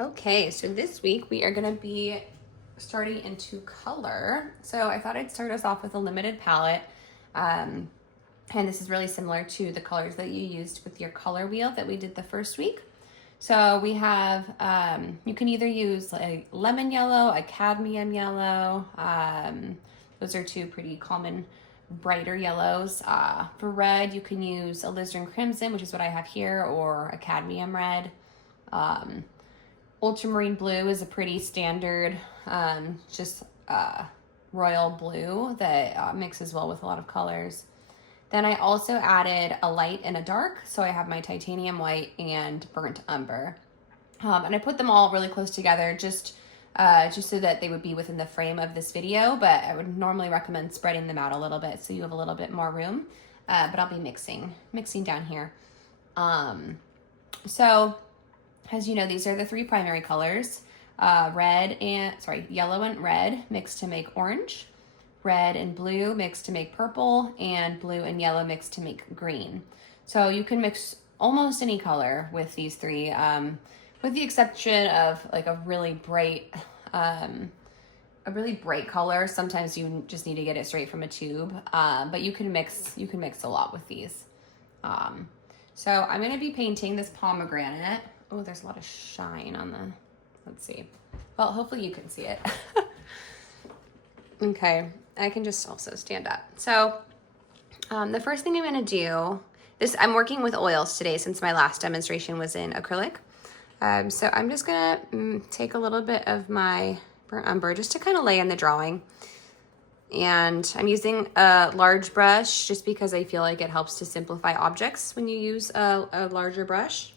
Okay, so this week we are going to be starting into color. So I thought I'd start us off with a limited palette. Um, and this is really similar to the colors that you used with your color wheel that we did the first week. So we have, you can either use like lemon yellow, a cadmium yellow. Those are two pretty common brighter yellows. For red, you can use alizarin crimson, which is what I have here, or a cadmium red. Ultramarine blue is a pretty standard, just royal blue that mixes well with a lot of colors. Then I also added a light and a dark, so I have my titanium white and burnt umber. And I put them all really close together just so that they would be within the frame of this video, but I would normally recommend spreading them out a little bit so you have a little bit more room. But I'll be mixing down here. So as you know, these are the three primary colors, yellow and red mixed to make orange, red and blue mixed to make purple, and blue and yellow mixed to make green. So you can mix almost any color with these three, with the exception of like a really bright color. Sometimes you just need to get it straight from a tube, but you can mix a lot with these. So I'm going to be painting this pomegranate. Oh, there's a lot of shine on the, let's see. Well, hopefully you can see it. Okay, I can just also stand up. So the first thing I'm going to do, I'm working with oils today since my last demonstration was in acrylic. So I'm just going to take a little bit of my burnt umber just to kind of lay in the drawing. And I'm using a large brush just because I feel like it helps to simplify objects when you use a larger brush.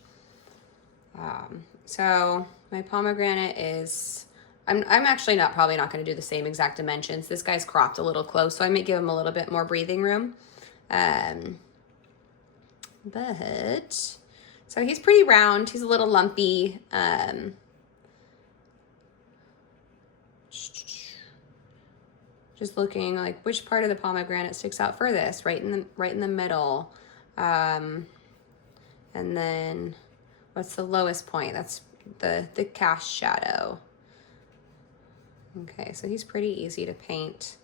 So my pomegranate is, I'm actually probably not going to do the same exact dimensions. This guy's cropped a little close, so I might give him a little bit more breathing room. But, so he's pretty round. He's a little lumpy. Just looking like which part of the pomegranate sticks out furthest, right in the middle. And then what's the lowest point? That's the cast shadow. Okay, so he's pretty easy to paint.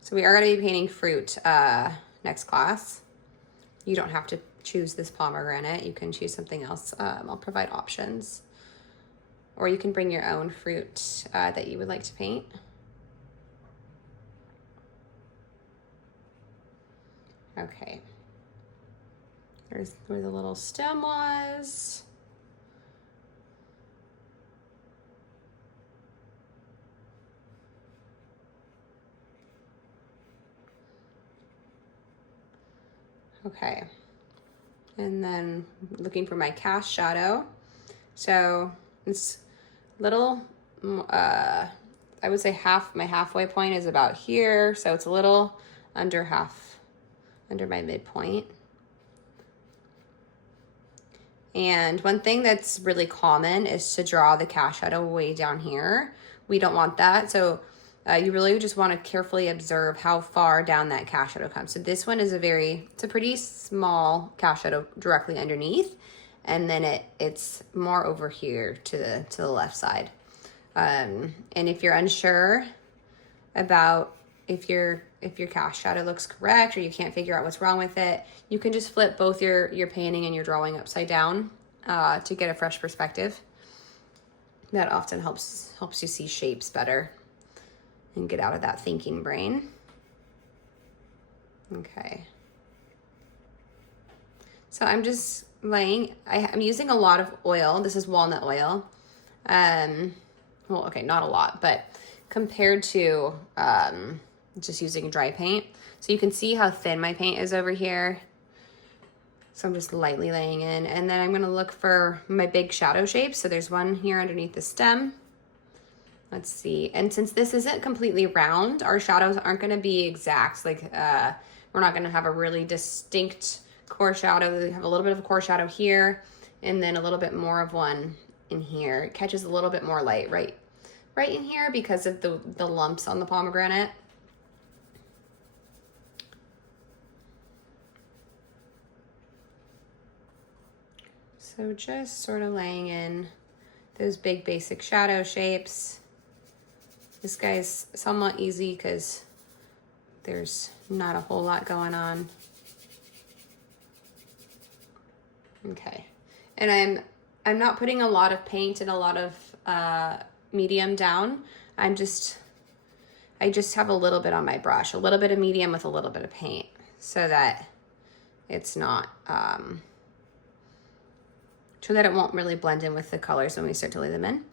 So we are going to be painting fruit next class. You don't have to choose this pomegranate. You can choose something else. I'll provide options. Or you can bring your own fruit that you would like to paint. Okay. There's where the little stem was. Okay. And then looking for my cast shadow. So it's little, I would say my halfway point is about here. So it's a little under my midpoint. And one thing that's really common is to draw the cast shadow way down here. We don't want that. So you really just want to carefully observe how far down that cast shadow comes. So this one is it's a pretty small cast shadow directly underneath. And then it's more over here to the left side. And if you're unsure about if your cast shadow looks correct or you can't figure out what's wrong with it, you can just flip both your painting and your drawing upside down to get a fresh perspective. That often helps you see shapes better and get out of that thinking brain. Okay. So I'm just I'm using a lot of oil. This is walnut oil. Well, okay, not a lot, but compared to just using dry paint. So you can see how thin my paint is over here. So I'm just lightly laying in. And then I'm going to look for my big shadow shapes. So there's one here underneath the stem. Let's see. And since this isn't completely round, our shadows aren't going to be exact. Like we're not going to have a really distinct core shadow. We have a little bit of a core shadow here and then a little bit more of one in here. It catches a little bit more light right in here because of the lumps on the pomegranate. So just sort of laying in those big basic shadow shapes. This guy's somewhat easy because there's not a whole lot going on. Okay, and I'm not putting a lot of paint and a lot of medium down. I just have a little bit on my brush, a little bit of medium with a little bit of paint, so that it's not, so that it won't really blend in with the colors when we start to lay them in.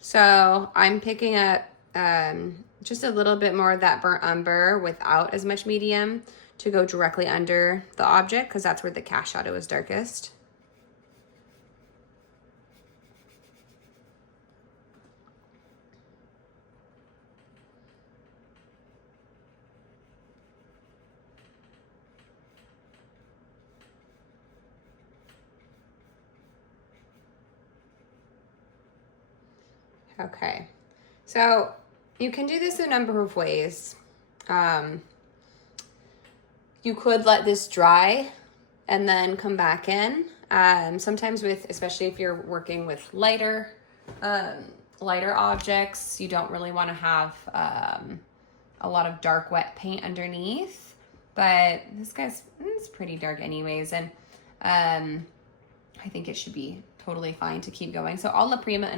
So I'm picking up just a little bit more of that burnt umber without as much medium to go directly under the object, because that's where the cast shadow is darkest. Okay, so you can do this a number of ways. You could let this dry and then come back in. Sometimes especially if you're working with lighter objects, you don't really want to have a lot of dark wet paint underneath, but this it's pretty dark anyways, and I think it should be totally fine to keep going. So alla prima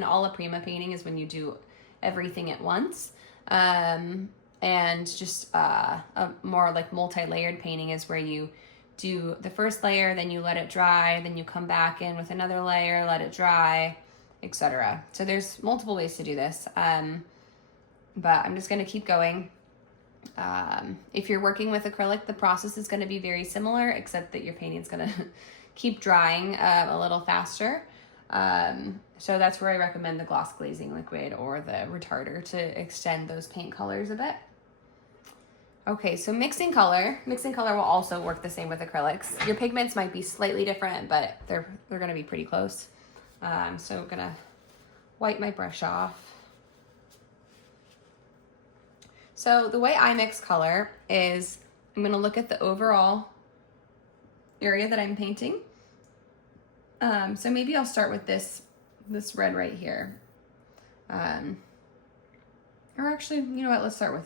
painting is when you do everything at once. And just a more like multi-layered painting is where you do the first layer, then you let it dry, then you come back in with another layer, let it dry, etc. So there's multiple ways to do this. But I'm just going to keep going. If you're working with acrylic, the process is going to be very similar, except that your painting is going to keep drying a little faster. So that's where I recommend the gloss glazing liquid or the retarder to extend those paint colors a bit. Okay, so mixing color will also work the same with acrylics. Your pigments might be slightly different, but they're going to be pretty close. So I'm going to wipe my brush off. So the way I mix color is I'm going to look at the overall area that I'm painting. So maybe I'll start with this red right here. Or actually, you know what, let's start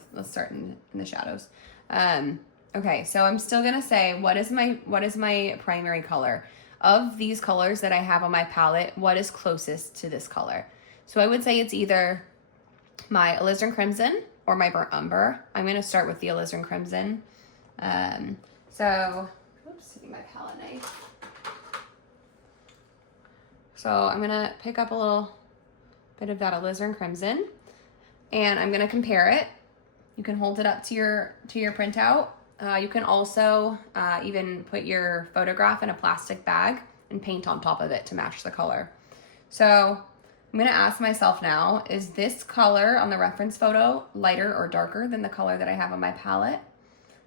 in the shadows. Okay, so I'm still gonna say, what is my primary color? Of these colors that I have on my palette, what is closest to this color? So I would say it's either my alizarin crimson or my burnt umber. I'm gonna start with the alizarin crimson. Oops, my palette knife. So I'm gonna pick up a little bit of that alizarin crimson, and I'm gonna compare it. You can hold it up to your printout. You can also even put your photograph in a plastic bag and paint on top of it to match the color. So I'm gonna ask myself now, is this color on the reference photo lighter or darker than the color that I have on my palette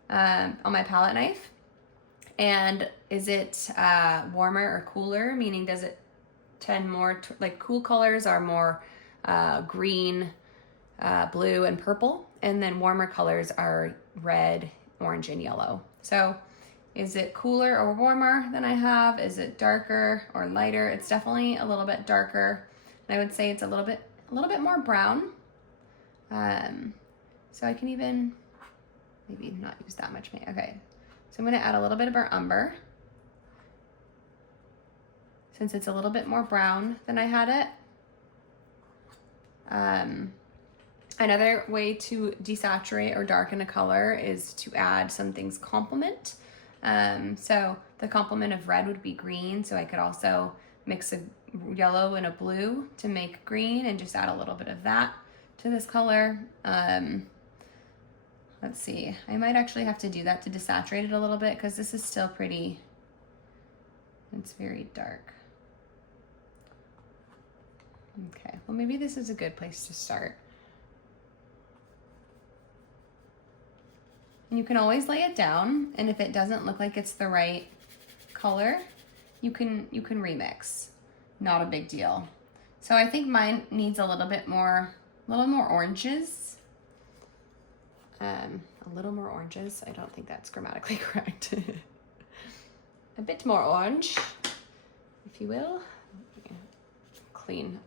knife? And is it warmer or cooler? Meaning, does it tend more like cool colors are more green, blue, and purple, and then warmer colors are red, orange, and yellow. So is it cooler or warmer than I have? Is it darker or lighter? It's definitely a little bit darker. And I would say it's a little bit more brown. So I can even maybe not use that much paint. Okay, so I'm gonna add a little bit of burnt umber, since it's a little bit more brown than I had it. Another way to desaturate or darken a color is to add something's complement. So the complement of red would be green, so I could also mix a yellow and a blue to make green and just add a little bit of that to this color. Let's see, I might actually have to do that to desaturate it a little bit, because this is still pretty, it's very dark. Okay, well maybe this is a good place to start. And you can always lay it down, and if it doesn't look like it's the right color, you can remix. Not a big deal. So I think mine needs a little more oranges. A little more oranges. I don't think that's grammatically correct. A bit more orange, if you will. Clean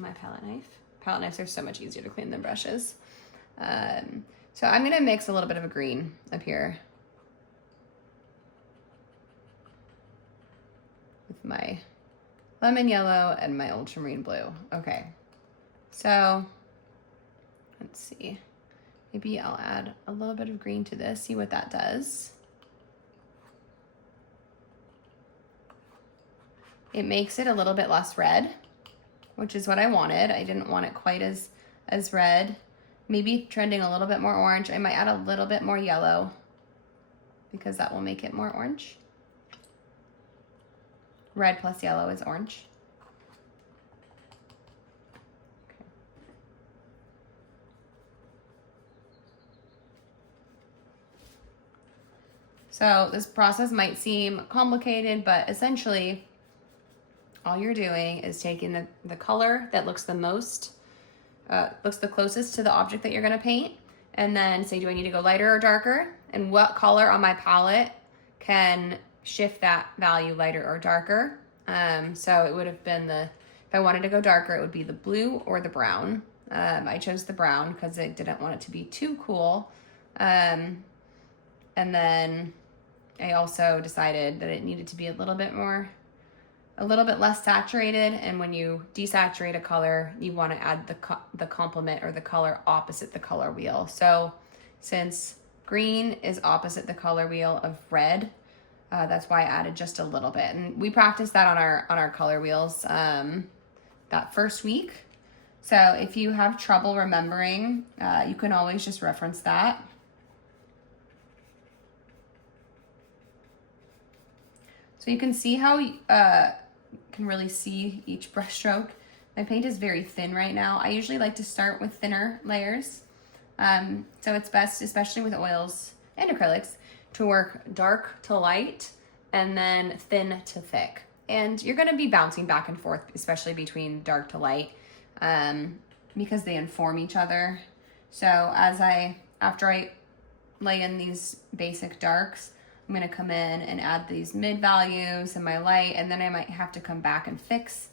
my palette knife. Palette knives are so much easier to clean than brushes. So I'm gonna mix a little bit of a green up here with my lemon yellow and my ultramarine blue. Okay, so let's see. Maybe I'll add a little bit of green to this, see what that does. It makes it a little bit less red, which is what I wanted. I didn't want it quite as red. Maybe trending a little bit more orange. I might add a little bit more yellow because that will make it more orange. Red plus yellow is orange. Okay. So this process might seem complicated, but essentially all you're doing is taking the color that looks the most, looks the closest to the object that you're gonna paint, and then say, do I need to go lighter or darker? And what color on my palette can shift that value lighter or darker? So it would have been if I wanted to go darker, it would be the blue or the brown. I chose the brown because I didn't want it to be too cool. And then I also decided that it needed to be a little bit less saturated, and when you desaturate a color, you want to add the complement or the color opposite the color wheel. So since green is opposite the color wheel of red, that's why I added just a little bit. And we practiced that on our color wheels that first week. So if you have trouble remembering, you can always just reference that. So you can see how can really see each brush stroke. My paint is very thin right now. I usually like to start with thinner layers. So it's best, especially with oils and acrylics, to work dark to light and then thin to thick. And you're gonna be bouncing back and forth, especially between dark to light, because they inform each other. So after I lay in these basic darks, I'm gonna come in and add these mid values and my light, and then I might have to come back and fix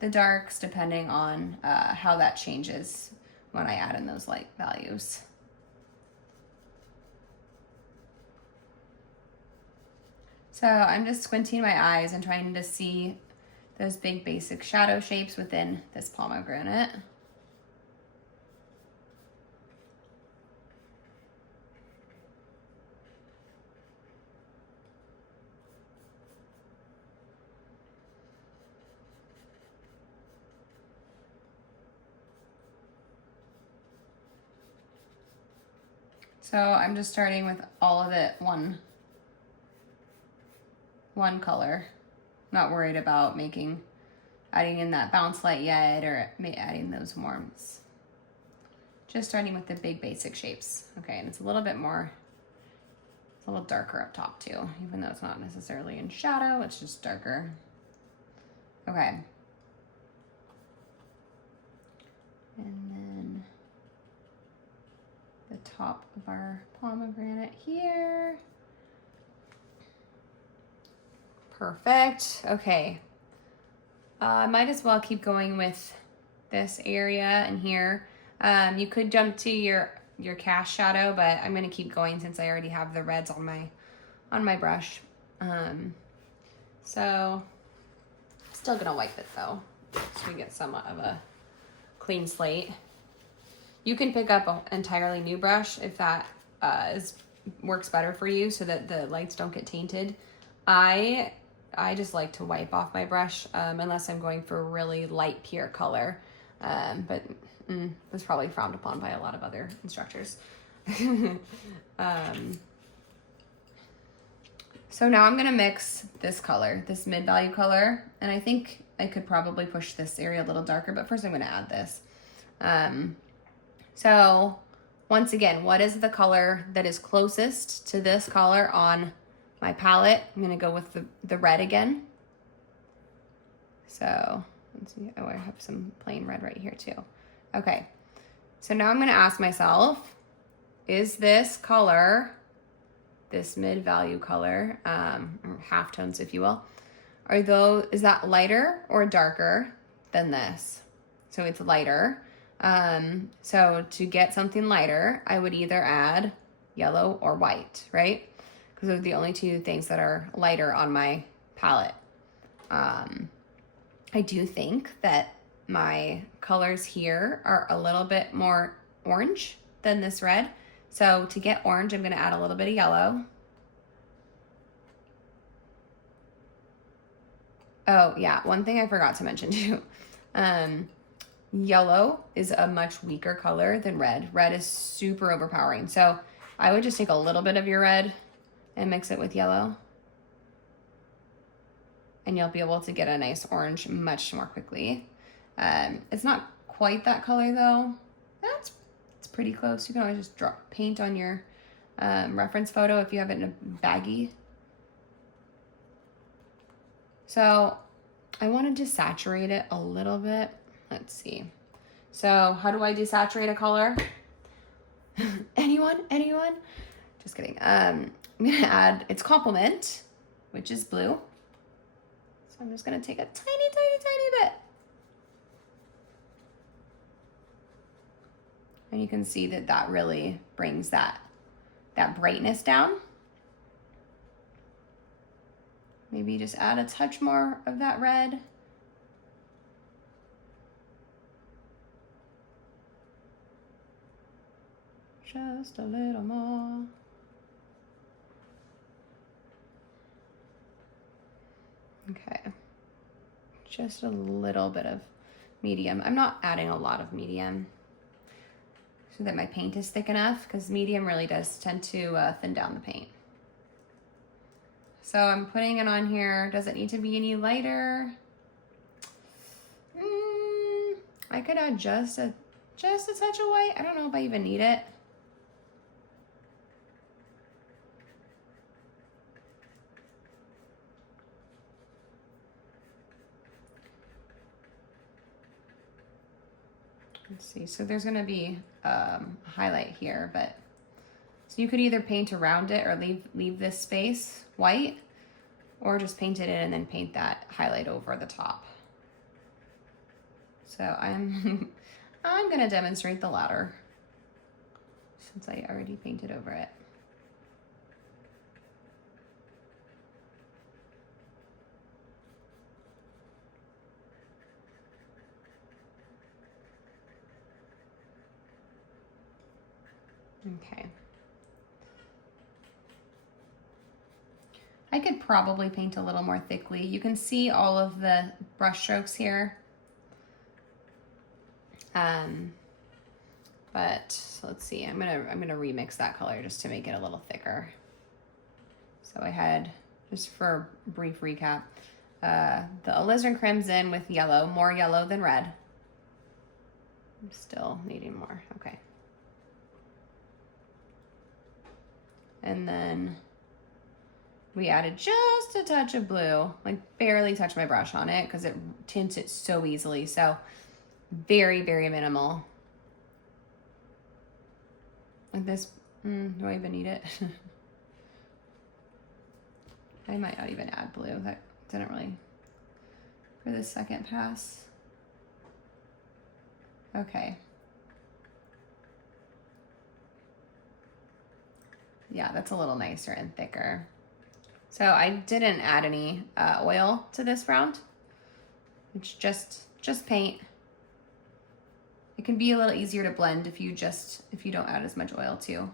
the darks depending on how that changes when I add in those light values. So I'm just squinting my eyes and trying to see those big basic shadow shapes within this pomegranate. So I'm just starting with all of it one color. Not worried about adding in that bounce light yet, or adding those warms. Just starting with the big basic shapes. Okay, and it's a little darker up top too, even though it's not necessarily in shadow, it's just darker. Okay. And then the top of our pomegranate here. Perfect. Okay. Might as well keep going with this area and here. You could jump to your cast shadow, but I'm gonna keep going since I already have the reds on my brush. So still gonna wipe it though, so we get somewhat of a clean slate. You can pick up an entirely new brush if that works better for you, so that the lights don't get tainted. I just like to wipe off my brush unless I'm going for a really light pure color, but that's probably frowned upon by a lot of other instructors. So now I'm gonna mix this color, this mid-value color, and I think I could probably push this area a little darker, but first I'm gonna add this. So once again, what is the color that is closest to this color on my palette? I'm gonna go with the red again. So let's see, oh, I have some plain red right here too. Okay, so now I'm gonna ask myself, is this color, this mid-value color, or halftones if you will, is that lighter or darker than this? so it's lighter. So to get something lighter, I would either add yellow or white, right? Because those are the only two things that are lighter on my palette. I do think that my colors here are a little bit more orange than this red. So to get orange, I'm gonna add a little bit of yellow. Oh yeah, one thing I forgot to mention too. Yellow is a much weaker color than red. Red is super overpowering. So I would just take a little bit of your red and mix it with yellow. And you'll be able to get a nice orange much more quickly. It's not quite that color though. It's pretty close. You can always just paint on your reference photo if you have it in a baggie. So I want to desaturate it a little bit. Let's see. So how do I desaturate a color? Anyone? Just kidding. I'm gonna add its complement, which is blue. So I'm just gonna take a tiny bit. And you can see that really brings that brightness down. Maybe just add a touch more of that red. Just a little more. Okay. Just a little bit of medium. I'm not adding a lot of medium so that my paint is thick enough, because medium really does tend to thin down the paint. So I'm putting it on here. Does it need to be any lighter? I could add just a touch of white. I don't know if I even need it. Let's see, so there's gonna be a highlight here, but so you could either paint around it or leave this space white, or just paint it in and then paint that highlight over the top. So I'm gonna demonstrate the latter since I already painted over it. Okay. I could probably paint a little more thickly. You can see all of the brush strokes here. But so let's see, I'm gonna remix that color just to make it a little thicker. So I had, just for a brief recap, the alizarin crimson with yellow, more yellow than red. I'm still needing more, okay. And then we added just a touch of blue, like barely touched my brush on it because it tints it so easily. So very, very minimal. Like this, do I even need it? I might not even add blue. That didn't really, for the second pass. Okay. Yeah, that's a little nicer and thicker. So I didn't add any oil to this round. It's just paint. It can be a little easier to blend if you don't add as much oil too.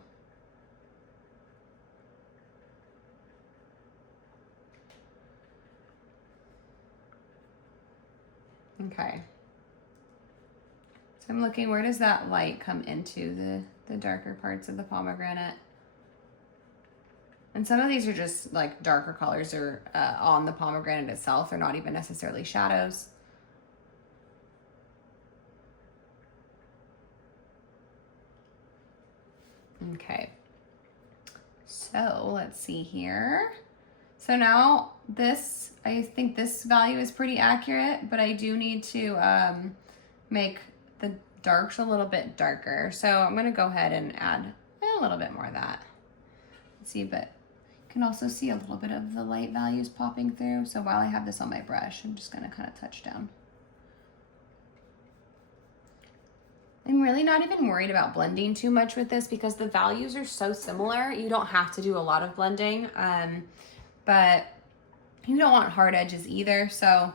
Okay. So I'm looking, where does that light come into the darker parts of the pomegranate? And some of these are just like darker colors or on the pomegranate itself. They're not even necessarily shadows. Okay. So let's see here. So now this, I think this value is pretty accurate, but I do need to make the darks a little bit darker. So I'm gonna go ahead and add a little bit more of that. Let's see, but you can also see a little bit of the light values popping through. So while I have this on my brush, I'm just gonna kind of touch down. really not even worried about blending too much with this because the values are so similar. You don't have to do a lot of blending, but you don't want hard edges either. So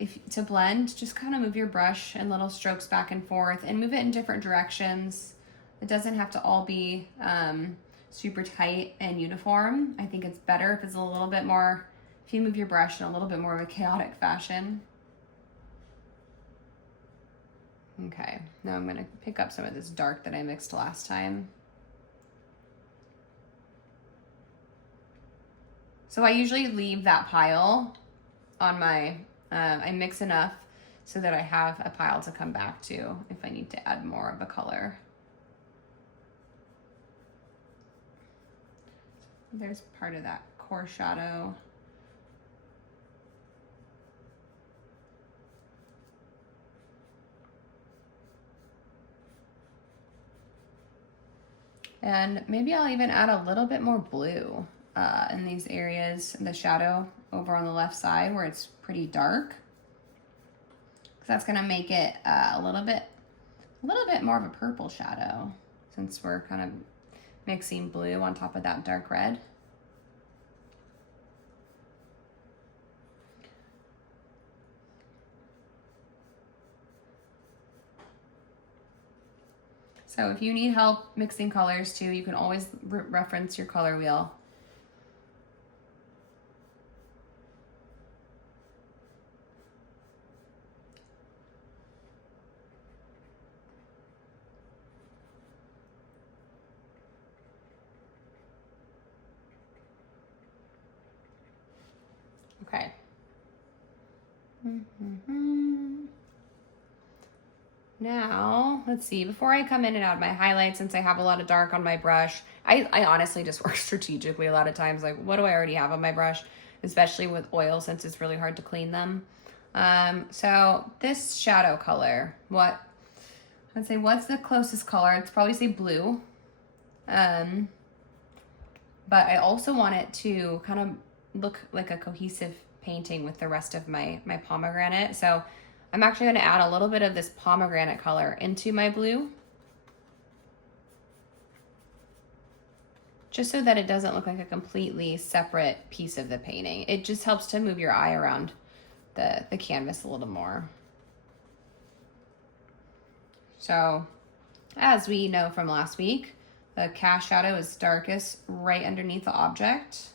if to blend, just kind of move your brush in little strokes back and forth and move it in different directions. It doesn't have to all be super tight and uniform. I think it's better if it's a little bit more, if you move your brush in a little bit more of a chaotic fashion. Okay, now I'm gonna pick up some of this dark that I mixed last time. So I usually leave that pile on my, I mix enough so that I have a pile to come back to if I need to add more of a color. There's part of that core shadow. And maybe I'll even add a little bit more blue in these areas, the shadow over on the left side where it's pretty dark. Because that's gonna make it a little bit more of a purple shadow since we're kind of mixing blue on top of that dark red. So if you need help mixing colors too, you can always reference your color wheel. Okay. Now, let's see, before I come in and add my highlights, since I have a lot of dark on my brush, I honestly just work strategically a lot of times. Like, what do I already have on my brush? Especially with oil, since it's really hard to clean them. So this shadow color, I'd say what's the closest color? It's probably say blue. But I also want it to kind of look like a cohesive painting with the rest of my pomegranate. So I'm actually going to add a little bit of this pomegranate color into my blue, just so that it doesn't look like a completely separate piece of the painting. It just helps to move your eye around the canvas a little more. So as we know from last week, the cast shadow is darkest right underneath the object.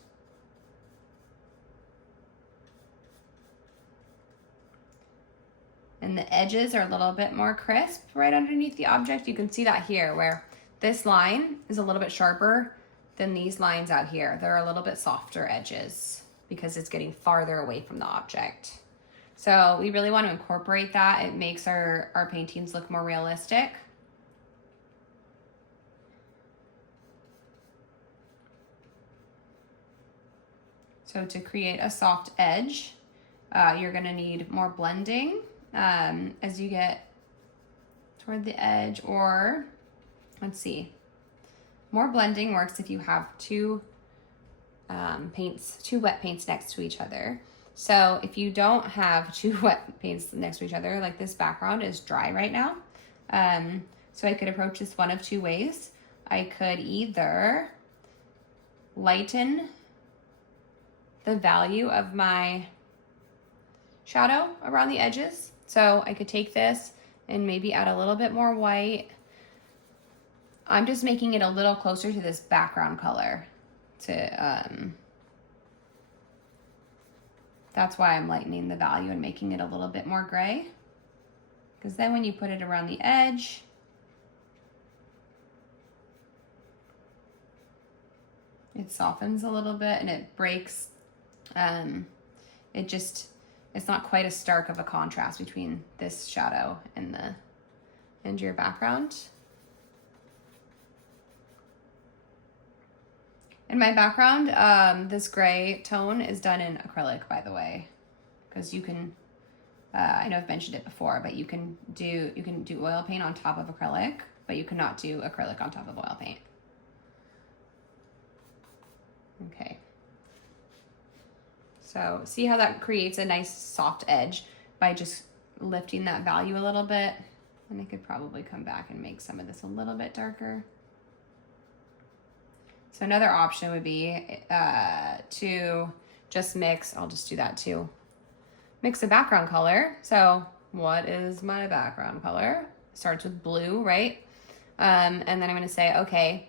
And the edges are a little bit more crisp right underneath the object. You can see that here where this line is a little bit sharper than these lines out here. They're a little bit softer edges because it's getting farther away from the object. So we really want to incorporate that. It makes our paintings look more realistic. So to create a soft edge, you're gonna need more blending as you get toward the edge, or let's see, more blending works if you have two wet paints next to each other. So if you don't have two wet paints next to each other, like this background is dry right now, so I could approach this one of two ways. I could either lighten the value of my shadow around the edges. So I could take this and maybe add a little bit more white. I'm just making it a little closer to this background color. That's why I'm lightening the value and making it a little bit more gray. Because then when you put it around the edge, it softens a little bit and it breaks. It's not quite as stark of a contrast between this shadow and your background. In my background, this gray tone is done in acrylic, by the way, because you can, I know I've mentioned it before, but you can do oil paint on top of acrylic, but you cannot do acrylic on top of oil paint. Okay. So see how that creates a nice soft edge by just lifting that value a little bit And I could probably come back and make some of this a little bit darker. So another option would be to just mix, I'll just do that too. Mix a background color. So what is my background color? Starts with blue, right? And then I'm gonna say, okay,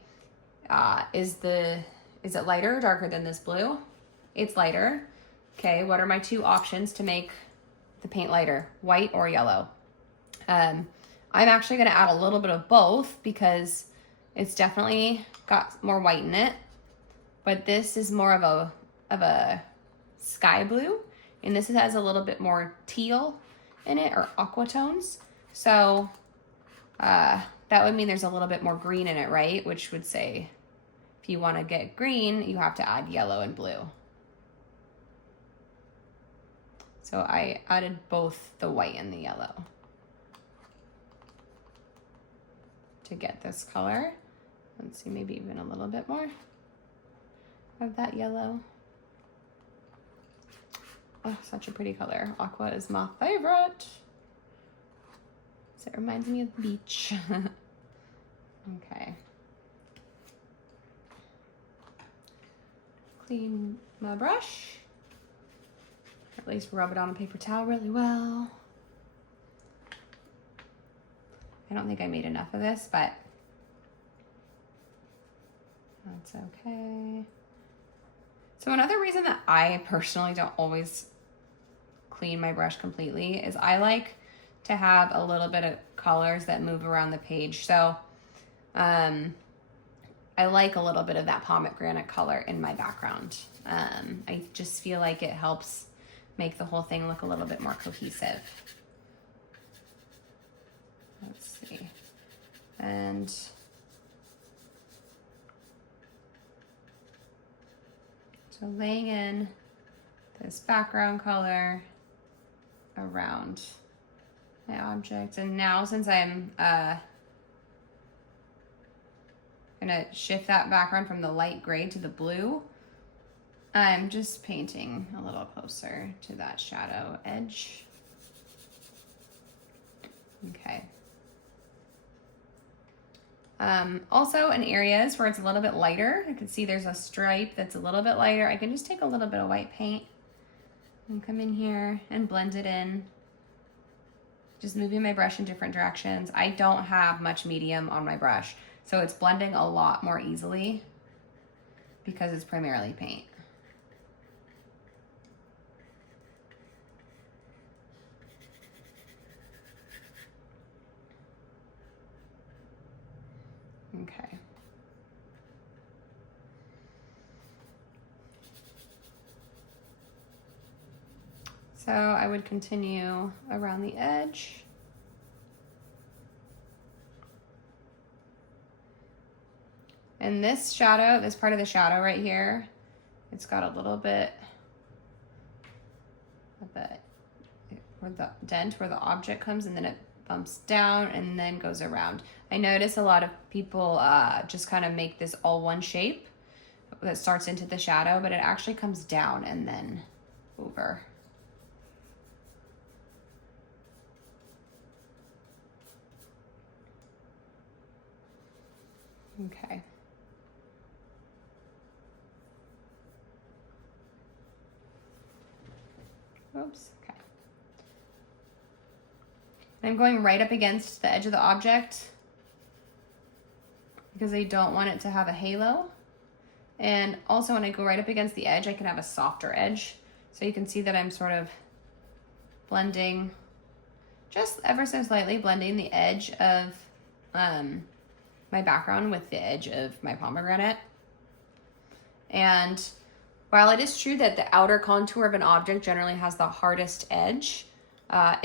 is it lighter or darker than this blue? It's lighter. Okay, what are my two options to make the paint lighter, white or yellow? I'm actually gonna add a little bit of both because it's definitely got more white in it, but this is more of a sky blue, and this has a little bit more teal in it, or aqua tones. So that would mean there's a little bit more green in it, right? Which would say if you want to get green, you have to add yellow and blue. So I added both the white and the yellow to get this color. Let's see, maybe even a little bit more of that yellow. Oh, such a pretty color. Aqua is my favorite. So it reminds me of the beach. Okay. Clean my brush. At least rub it on a paper towel really well. I don't think I made enough of this, but that's okay. So another reason that I personally don't always clean my brush completely is I like to have a little bit of colors that move around the page. So I like a little bit of that pomegranate color in my background. I just feel like it helps make the whole thing look a little bit more cohesive. Let's see. And so laying in this background color around my object. And now since I'm gonna shift that background from the light gray to the blue, I'm just painting a little closer to that shadow edge. Okay. Also in areas where it's a little bit lighter, I can see there's a stripe that's a little bit lighter. I can just take a little bit of white paint and come in here and blend it in. Just moving my brush in different directions. I don't have much medium on my brush, so it's blending a lot more easily because it's primarily paint. Okay. So I would continue around the edge. And this shadow, this part of the shadow right here, it's got a little bit of a, where the dent where the object comes, and then it bumps down and then goes around. I notice a lot of people just kind of make this all one shape that starts into the shadow, but it actually comes down and then over. Okay. Oops, okay. I'm going right up against the edge of the object because I don't want it to have a halo. And also when I go right up against the edge, I can have a softer edge. So you can see that I'm sort of blending, just ever so slightly blending the edge of my background with the edge of my pomegranate. And while it is true that the outer contour of an object generally has the hardest edge,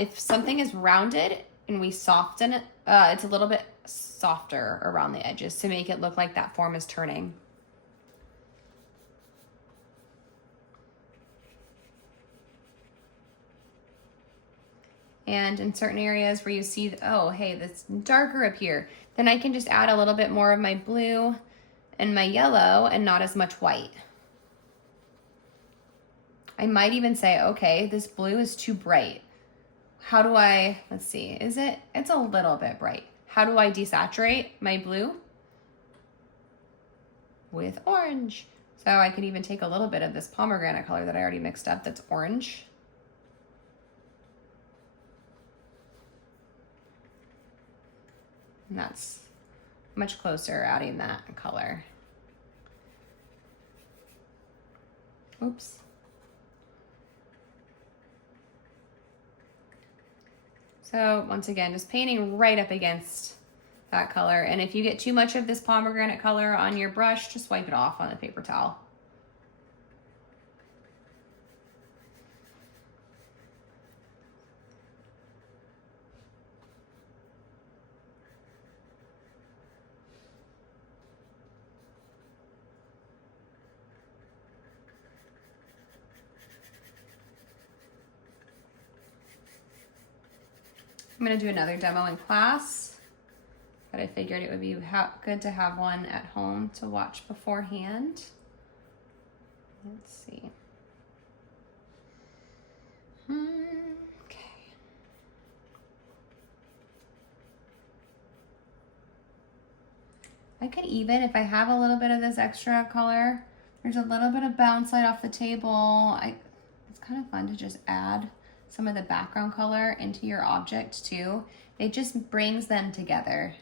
if something is rounded and we soften it, it's a little bit softer around the edges to make it look like that form is turning. And in certain areas where you see, oh, hey, that's darker up here, then I can just add a little bit more of my blue and my yellow and not as much white. I might even say, okay, this blue is too bright. how do I, let's see, it's a little bit bright. How do I desaturate my blue? With orange. So I could even take a little bit of this pomegranate color that I already mixed up that's orange. And that's much closer adding that color. Oops. So once again, just painting right up against that color. And if you get too much of this pomegranate color on your brush, just wipe it off on a paper towel. I'm going to do another demo in class, but I figured it would be good to have one at home to watch beforehand. Let's see. Okay. I could even, if I have a little bit of this extra color, there's a little bit of bounce light off the table. It's kind of fun to just add some of the background color into your object too. It just brings them together.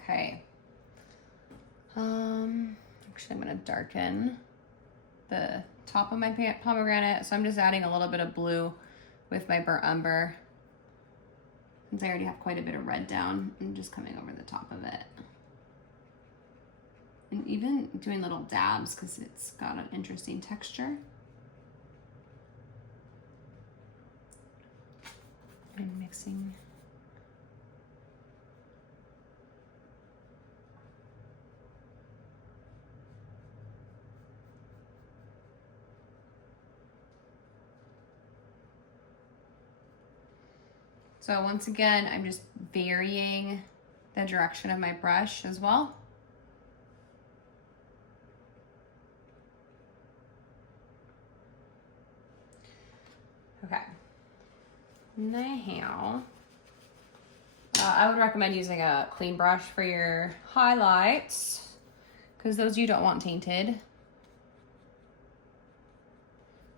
Okay. Actually I'm gonna darken the top of my pomegranate, so I'm just adding a little bit of blue with my burnt umber. Since I already have quite a bit of red down, I'm just coming over the top of it. And even doing little dabs because it's got an interesting texture. I'm mixing. So once again, I'm just varying the direction of my brush as well. Okay. Now, I would recommend using a clean brush for your highlights because those you don't want tainted.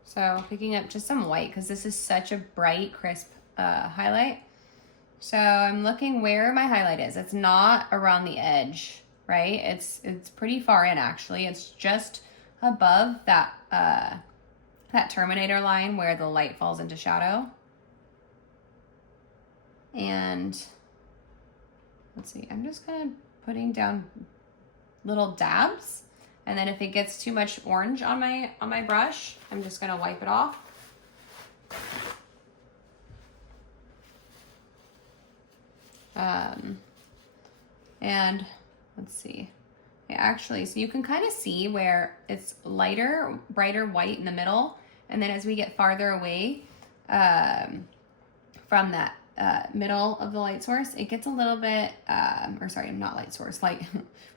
So picking up just some white because this is such a bright, crisp highlight. So I'm looking where my highlight is. It's not around the edge, right? It's pretty far in actually. It's just above that that terminator line where the light falls into shadow. And let's see, I'm just kind of putting down little dabs. And then if it gets too much orange on my brush, I'm just gonna wipe it off. And let's see. Yeah, actually, so you can kind of see where it's lighter, brighter white in the middle. And then as we get farther away from that middle of the light source, it gets a little bit, or sorry, not light source, light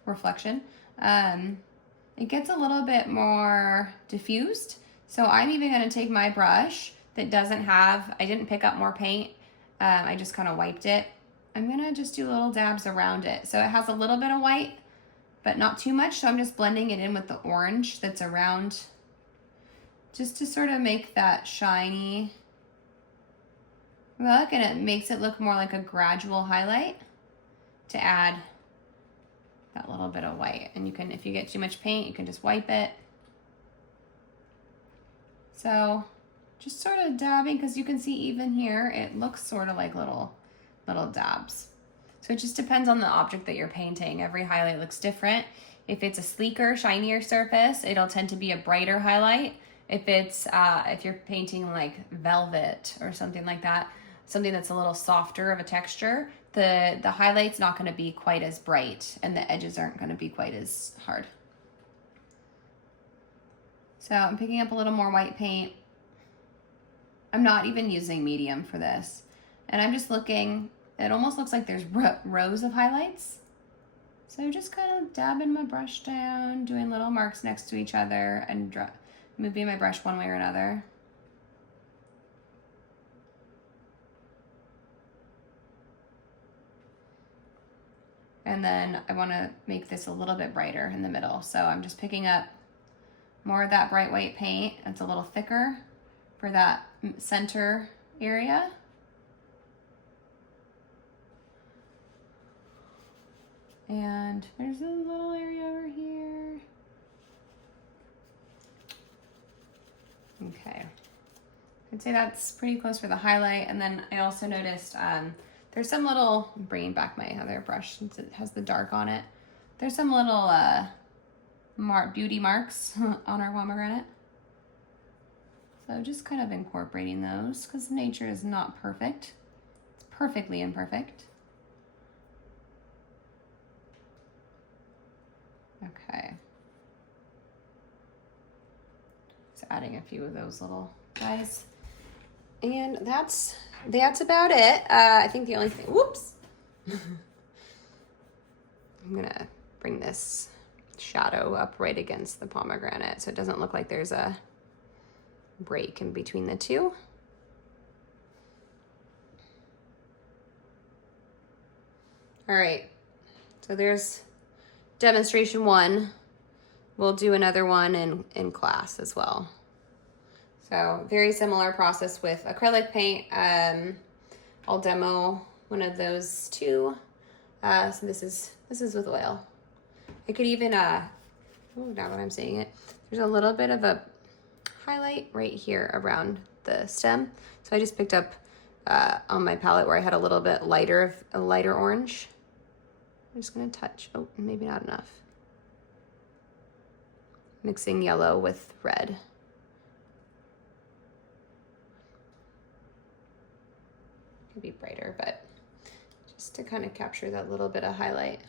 reflection. It gets a little bit more diffused. So I'm even gonna take my brush that doesn't have, I didn't pick up more paint. I just kind of wiped it. I'm gonna just do little dabs around it. So it has a little bit of white, but not too much. So I'm just blending it in with the orange that's around, just to sort of make that shiny look, and it makes it look more like a gradual highlight to add that little bit of white. And you can, if you get too much paint, you can just wipe it. So just sort of dabbing, because you can see even here, it looks sort of like little dabs. So it just depends on the object that you're painting. Every highlight looks different. If it's a sleeker, shinier surface, it'll tend to be a brighter highlight. If it's, if you're painting like velvet or something like that, something that's a little softer of a texture, the highlight's not gonna be quite as bright and the edges aren't gonna be quite as hard. So I'm picking up a little more white paint. I'm not even using medium for this. And I'm just looking, it almost looks like there's rows of highlights. So just kind of dabbing my brush down, doing little marks next to each other and moving my brush one way or another. And then I want to make this a little bit brighter in the middle. So I'm just picking up more of that bright white paint. It's a little thicker for that center area. And there's a little area over here. Okay. I'd say that's pretty close for the highlight. And then I also noticed there's some little, I'm bringing back my other brush since it has the dark on it. There's some little beauty marks on our pomegranate. So just kind of incorporating those because nature is not perfect. It's perfectly imperfect. Okay. Just adding a few of those little guys. And that's about it. I think the only thing, whoops. I'm gonna bring this shadow up right against the pomegranate so it doesn't look like there's a break in between the two. All right, so there's demonstration 1. We'll do another one in class as well. So very similar process with acrylic paint. I'll demo one of those too. So this is with oil. I could even, oh, now that I'm seeing it, there's a little bit of a highlight right here around the stem. So I just picked up on my palette where I had a little bit lighter orange. I'm just gonna touch, oh, maybe not enough. Mixing yellow with red. Could be brighter, but just to kind of capture that little bit of highlight.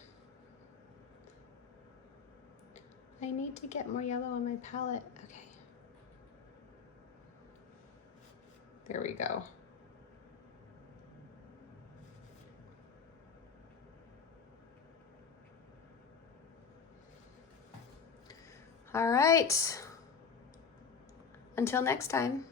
I need to get more yellow on my palette. Okay. There we go. All right. Until next time.